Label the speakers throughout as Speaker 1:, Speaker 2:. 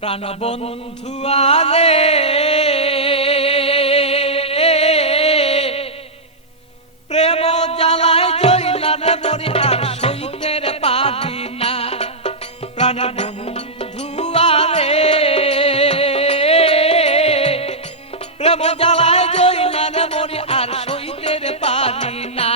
Speaker 1: প্রাণ বন্ধু আরে। প্রেম জ্বালায় জইলার মরি আর সইতের পারি না প্রাণ বন্ধু আরে। প্রেম জ্বালায় জইলার মরি আর সইতের পারি না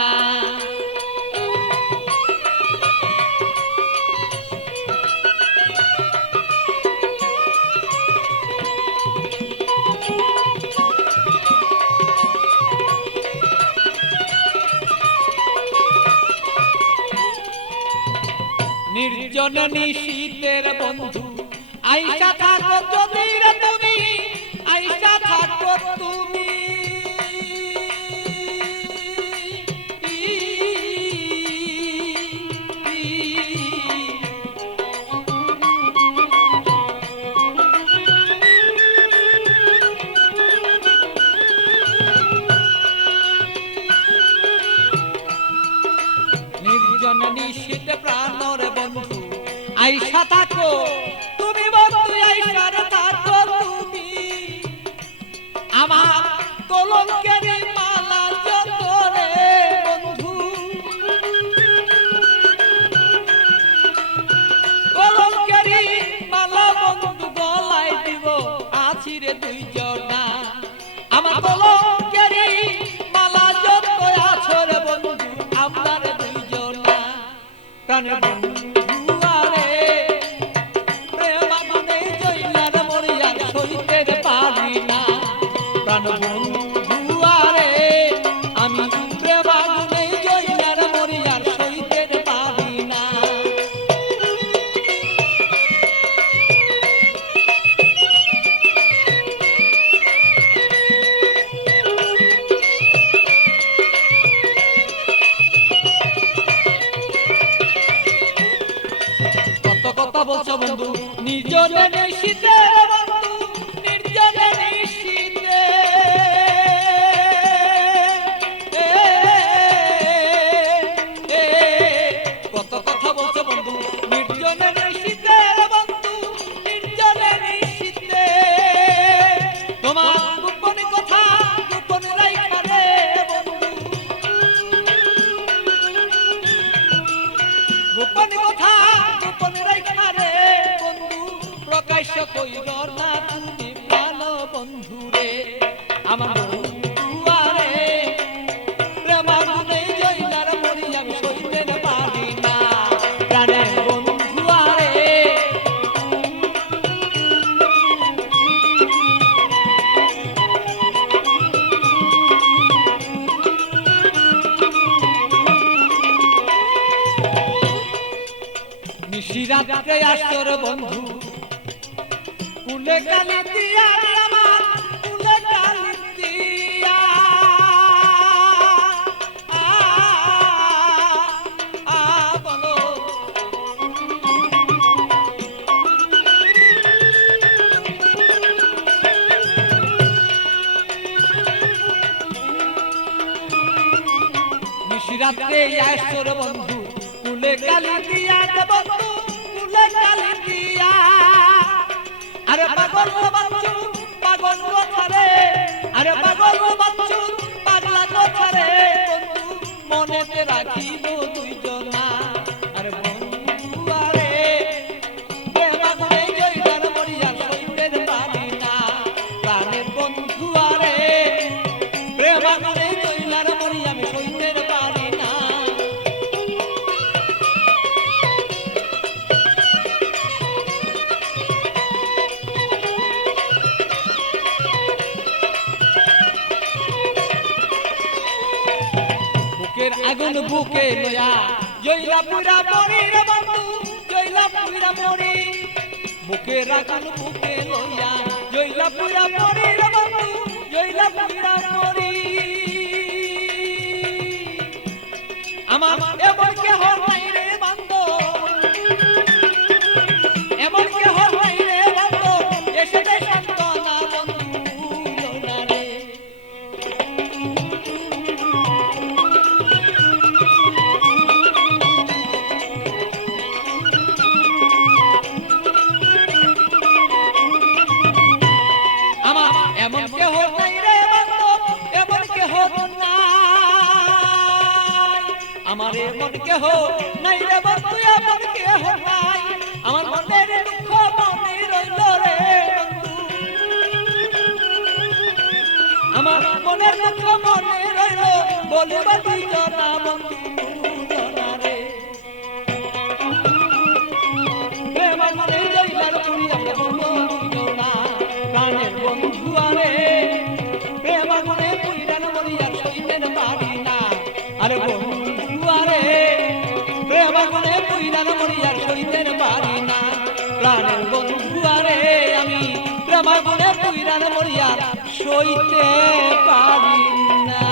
Speaker 1: নির্জন নিশীতের বন্ধু। আইসা থাকো তুমি আইসা থাকো তুমি। আইসা থাকো। তুমি বন্ধু, আইসার থাকো তুমি। আমার কলঙ্কের মালা যত রে বন্ধু। কলঙ্কের মালা বন্ধু গলায় দিব, আছি রে দুইজনা। আমার কলঙ্কের প্রাণের প্রাণ বন্ধু আরে, আমি প্রেম আগুনে জইলার সইতে পারি না কত কথা বলছো বন্ধু নির্জনে নিশীতে বন্ধু না পারি না প্রাণের বন্ধু আরে। নিশিরাতে আসর বন্ধু কুলে কালি দিয়া আমার কুলে কালি দিয়া আ, আ, বলো। নিশিরাতে আসর বন্ধু কুলে কালি দিয়া বন্ধু কুলে কালি দিয়া আরে পাগল বাচ্চু, পাগল কথারে আরে পাগল বাচ্চু, পাগলা কথারে বন্ধু, মনেতে রাখিব দুইজনা। আরে বন্ধু, আরে প্রেম আগুনে জইলার মরিয়া সইতে পারি না। প্রাণের বন্ধু, আরে আগুন বুকে লয়া। জইলা পুরা মরি রে বন্ধু জইলা পুরা মরি বুকে আগুন বুকে লয়া। জইলা পুরা মরি রে বন্ধু জইলা পুরা মরি আমার এবার কে হর মন কেহ নাই রে বন্ধু, এমন কেহ নাই। আমার মনের দুঃখ মনে রইল রে বন্ধু। আমার মনের দুঃখ মনে রইল, বলিবা তুই জনা বন্ধু। মনে পুইরান মরিয়া পারি না প্রাণের বন্ধু আরে আমি প্রেম তুই রান মরিয়া সইতে পারি না।